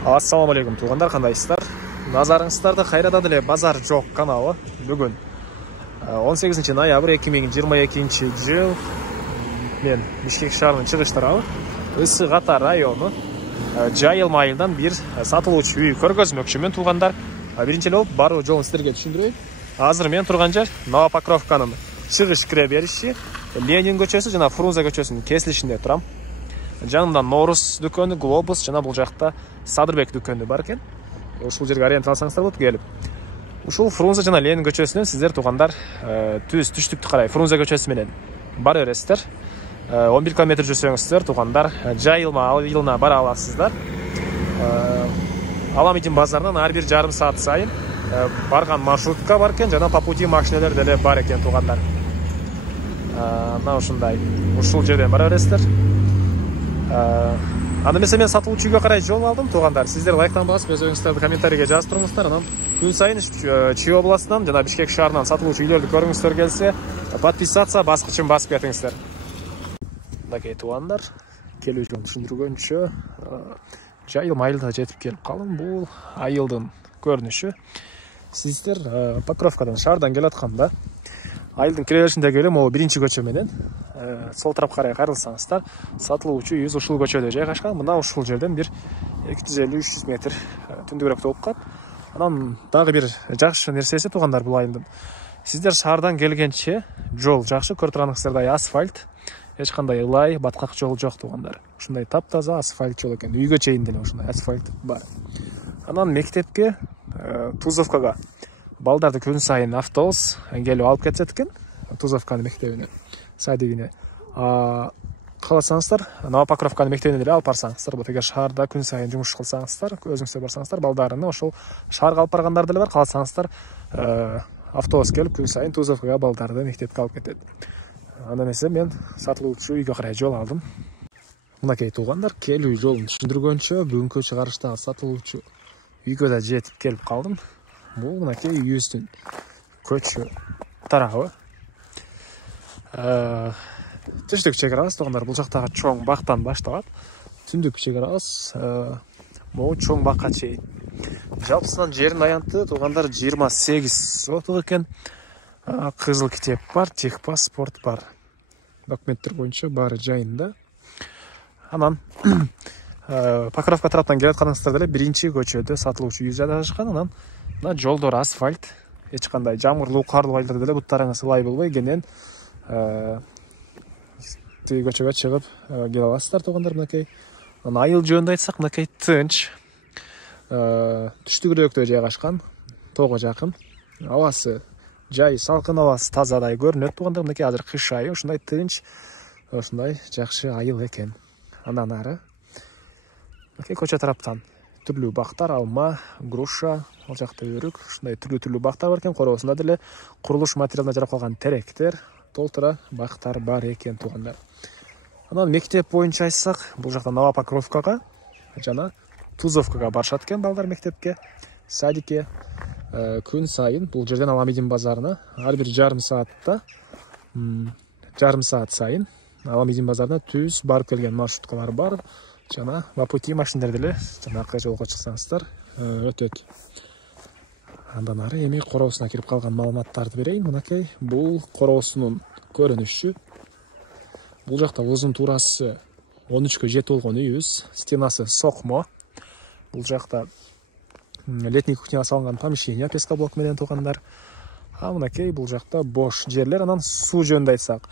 Ассаламу алейкум туғандар, қандайсыздар? Назарыңыздарда қайрада деле базар жоқ каналы. Бүгін 18 ноябрь 2022 жыл мен Бишкек шаарынын чыгыш тарабы Ысык Ата району Жайылма айылдан бир сатылуучу үй көргөзмөкчүмүн туғандар. Биринчи болуп баруу жолун сиздерге түшүндүрөйүн. Азыр мен турган жер Новопокровканын чыгыш кире бериши Ленин көчөсү жана Фрунзе көчөсүнүн кесилишинде турам. Жанымда Норус дүкөнү, Глобус жана бул жакта Садырбек дүкөнү бар экен. Ушул жерге ориент алсаңыздар болот, келип. Ушул Фрунзе жана Ленин көчөсүнөн сиздер тугандар түштүктү карай Фрунзе көчөсү менен бара бересиздер. 11 км жүрсөңүздөр тугандар Жайылма айылына бара аласыздар. Аламидин базарынан ар бир жарым саат сайын барган маршрутка бар экен, жана по пути машиналар деле бар экен тугандар. Мына ушундай. Ушул жерден бара бересиздер. Аны эмесе мен сатылуучу үйгө карай жол алдым тугандар. Сиздер лайктан басып өз оюңуздарды комментарийге жазып туруңуздар. Анан күн сайын Чүй областынан жана Бишкек шаарынан сатылуучу үйлөрдү көрүңүздөр келсе, подписаться баскычын басып кетиңиздер. Мынакей тугандар, келүү жолун түшүндүргөнчө Жайылма айылына жетип келип калдым. Бул айылдын көрүнүшү. Сиздер Покровкадан шаардан келатканда айылдын кире беришиндеги эле могу биринчи көчө менен сол тарапка карай кайрылсаңыздар, сатылуучу үйүбүз ушул көчөдө жайгашкан. Мына ушул жерден бир 250-300 метр түндүгүрөөктө болуп калат. Анан дагы бир жакшы нерсеси тугандар бул айылдын. Сиздер шаардан келгенче жол жакшы, көрүп турганыңыздардай асфальт, эч кандай ылай, баткак жол жок тугандар. Ушундай таптаза асфальт жол экен. Үйгө чейин деле ушундай асфальт бар. Анан мектепке, Тузовкага балдарды күн сайын автобус келип алып кетет экен. Тузовканын мектебине, садигине. Кааласаңыздар, Новопокровканын мектебине деле алып барсаңыздар, бул эгер шаарда күн сайын жумуш кылсаңыздар, өзүңүздөр барсаңыздар, балдарыны ошол шаарга алып баргандар деле бар. Кааласаңыздар, автобус келип күн сайын Тузовкага балдарды мектепке алып кетет. Андан эсе мен сатылуучу үйгө карай жол алдым. Мынакей тугандар, келүү жолун түшүндүргөнчө бүгүнкү чыгарыштагы сатылуучу үйгө да жетип келип калдым. Бул мынакей үйүбүздүн көчө тарабы. Түштүк чек арабыз тугандар, бул жактагы чоң бактан башталат. Түндүк чек арабыз могу чоң бакка чейин. Жалпысынан жердин аянты тугандар 28 соток экен. Кызыл китеп бар, техпаспорт бар. Документтер боюнча баары жайында. Анан Покровка тараптан келатканыңыздар деле биринчи көчөдө сатылуучу үй жайгашкан. Анан мына жолдор асфальт, эч кандай жамгырлуу, карлуу айларда деле буттарыңыз ылай болбой кенен тиги көчөгө чыгып келе аласыздар тугандар. Мынакей айыл жөнүндө айтсак, мынакей тынч, түштүгүрөөктө жайгашкан, тоого жакын. Абасы жай, салкын абасы тазадай көрүнөт тугандар. Мынакей азыр кыш айы, ушундай тынч, ушундай жакшы айыл экен. Андан ары мынакей көчө тараптан түрлүү бактар, алма, груша, ал жакта өрүк, ушундай түрлүү бактар бар экен. Короосунда деле курулуш материалына жарап калган теректер, толтура бактар бар экен тугандар. Анан мектеп боюнча айтсак, бул жакта Новопокровкага жана Тузовкага барышат экен балдар мектепке, садикке. Күн сайын бул жерден Аламидин базарына ар бир жарым саат сайын Аламидин базарына түз барып келген маршруткалар бар. Жана по пути машиналар деле жанакы жолго чыксаңыздар өтөт. Андан ары эми короосуна кирип калган маалыматтарды берейин. Мынакей бул короосунун көрүнүшү. Бул жакта узун туурасы 13кө жетип болгон үйүбүз, стенасы сокмо. Бул жакта летний кухняга салынган помещение пескоблок менен тугандар. Мынакей бул жакта бош жерлер. Анан суу жөнүндө айтсак,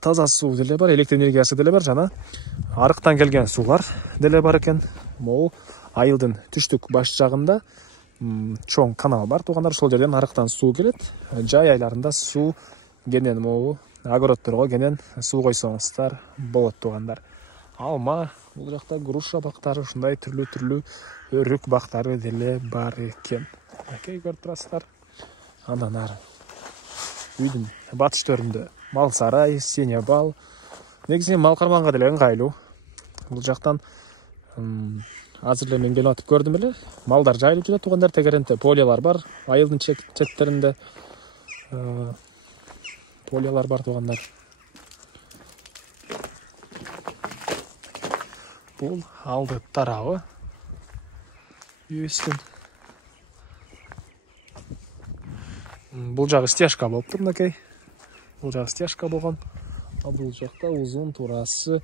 таза суу деле бар, электр энергиясы деле бар, жана арыктан келген суулар деле бар экен. Могу айылдын түштүк баш жагында чоң канал бар тугандар, ошол жерден арыктан суу келет. Жай айларында суу кенен могу огороддорго кенен суу койсоңуздар болот тугандар. Алма, бул жакта груша бактары, ушундай түрлүү өрүк бактары деле бар экен. Мынакей көрүп турасыздар. Андан ары үйдүн батыш төрүндө мал сарай, сене бал. Негизи мал карманга деле ыңгайлуу. Бул жактан азыр эле мен келип атып көрдүм эле. Малдар жайылып жүрөт тугандар, тегеренте полиялар бар. Айылдын четтеринде полиялар бар тугандар. Бұл алды тарауы үйестің. Бұл жағы стяжка болып тұр, мінекей. Бұл жағы стяжка болған. Бұл жақта ұзын турасы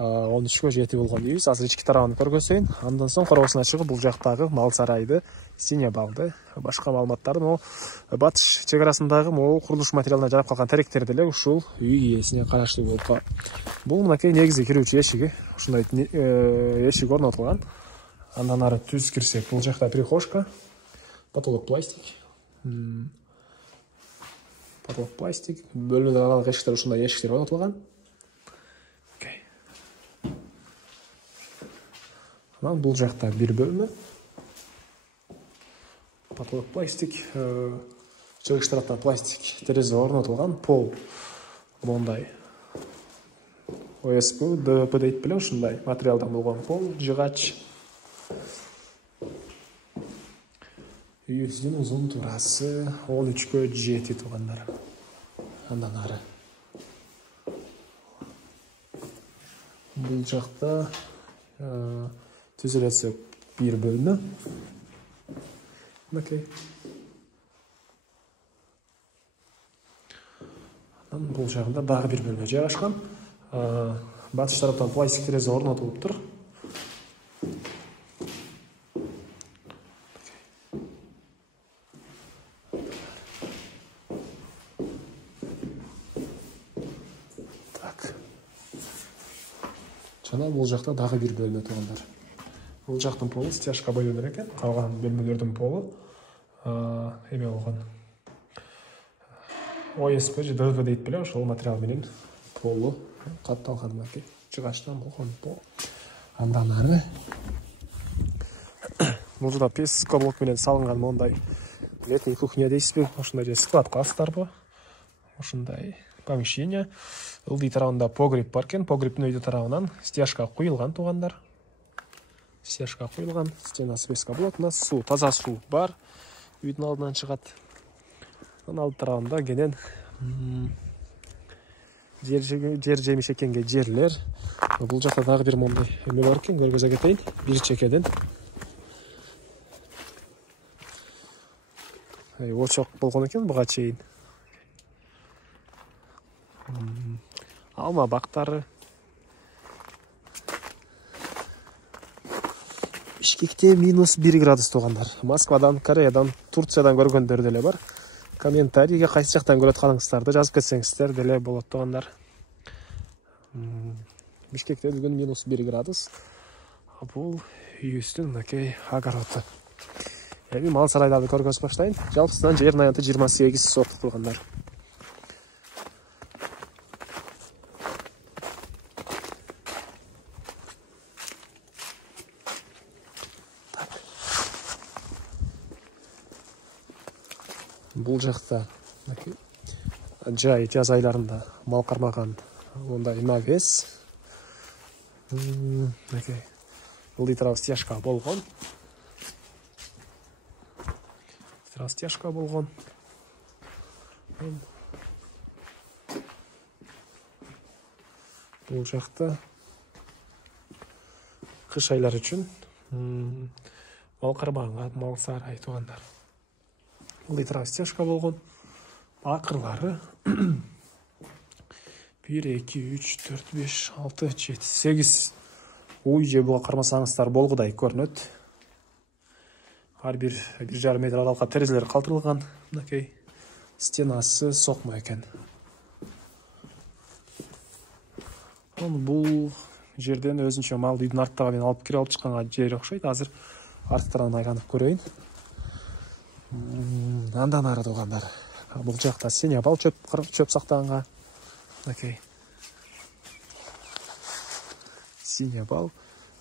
13-ке жеті болған үйіз. Азыр ішкі тарауын көргөсейін. Андан соң қорғасына шығып, бұл жақтағы мал сарайды, Синябалды, башқа малыматтарын, батыш чекарасындағы құрылыш материалына жарап қалған теректерді эле ушул үй иесіне қараштуу болуп. Бұл мынакей негизи кирүүчү эшиги, ушундай эшик орнотулган. Андан ары түз кирсек, бұл жақта прихожка, потолок пластик. Потолок пластик, бөлмелер аралык эшиктер ушундай эшиктер орнотулган. Анан бұл жақта бир бөлмө. Потолок пластик, чыгыш тараптан пластик терезе орнотулган, пол мондай ОСП, ДВП дейт беле, ушундай материалдан болгон пол, жыгач. Үйүбүздүн узун турасы 13-кө 7 туугандар. Андан ары. Бул жакта түзүлөсө бир бөлмө. Окей. Бұл жағында дағы бір бөлме жайгашкан. Батыш тараптан пластик терезе орнотулуп тур. Так. Жана бұл жақта дағы бір бөлме туугандар. Бұл жақтың полы стяжка бөлінер екен, қалған бөлмелердің полы эме болгон. ОСП же ДВП дейт беле, ошол материал менен полу катталган мынакей. Жыгачтан болгон пол. Андан ары бул жерде песка блок менен салынган мондай летний кухня дейсизби, ошондой же склад класстарбы. Ошондой помещение. Ылдый тарабында погреб бар экен, погребтин өйдө тарабынан стяжка куюлган туугандар. Стяжка куюлган, стенасы песка блок, суу, таза суу бар. Үйдүн алдынан чыгат. Анын алды тарабында кенен жер жемиш экенге жерлер. Бул жакта дагы бир мондай эме бар экен, көргөзө кетейин. Бир чекеден. Очок болгон экен буга чейин. Алма бактары. Бишкекте -1 градус туугандар. Москвадан, Кореядан, Турциядан көргөндөр деле бар. Комментарийге кайсы жактан көрөт калыңыздарды жазып кетсеңиздер деле болот туугандар. Бишкекте бүгүн -1 градус. Бул үйүбүздүн мынакей огороду. Эми мал сарайларды көргөзүп баштайын. Жалпысынан жер аянты 28 сотук туугандар. Бұл жақта жай жаз айларында мал кармаган ондай навес. Ылдый тарабы стяжка болгон. Стяжка болгон. Бұл жақта кыш айлары үчүн мал кармаганга мал сарай туугандар. Ылдый тарабы стяжка болгон. Акырлары 1, 2, 3, 4, 5, 6, 7, 8 ой же буга кармасаңыздар болгудай көрүнөт. Ар бир 1,5 метр аралыкка терезелер калтырылган. Мынакей стенасы сокма экен. Бул жерден өзүнчө малды үйдүн арттагы менен алып кирип чыкканга жер окшойт. Азыр арттарынан айланып көрөйүн. Андан ары туугандар. Бул жакта Синябал чөп сактаганга. Окей. Синябал.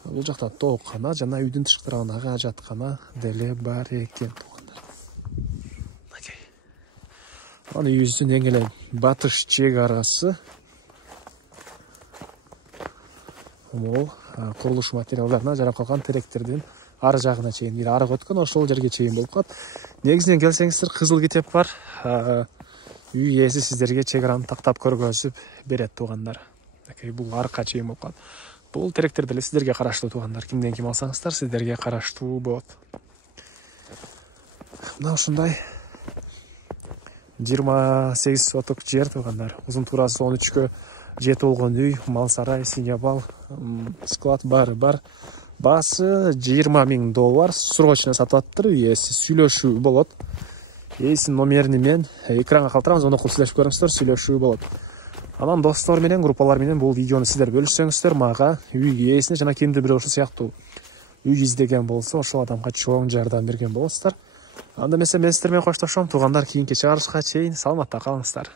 Бул жакта тооккана жана үйдүн тышкы тарабындагы ажаткана деле бар экен туугандар. Окей. Аны үйүбүздүн эң эле батыш чек-арасы. Бул курулуш материалдарына жарап калган теректердин ар жагына чейин, бир арык өткөн, ошол жерге чейин болуп калат. Негизинен келсеңиздер, кызыл китеп бар. Үй ээси сиздерге чек араны тактап көргөзүп берет туугандар. Бул арыкка чейин болуп калат. Бул теректер деле сиздерге караштуу туугандар. Кимден ким алсаңыздар, сиздерге караштуу болот. Мына ушундай 28 соток жер туугандар. Узун туурасы 13кө жети болгон үй, мал сарай, синябал, склад баары бар. Баасы $20,000 срочно сатып атыптыр. Ээси сүйлөшүү болот. Ээсинин номерини мен экранга калтырамыз, ону окуп сүйлөшүп көрүңүздөр, сүйлөшүү болот. Анан достор менен, группалар менен бул видеону сиздер бөлүшсөңүздөр, мага үй ээсине жана кимди бирөө ушул сыяктуу үй издеген болсо, ошол адамга чоң жардам берген болосуздар. Анда эмесе мен сиздер менен коштошом. Туугандар, кийинки чыгарылышка чейин саламатта калыңыздар.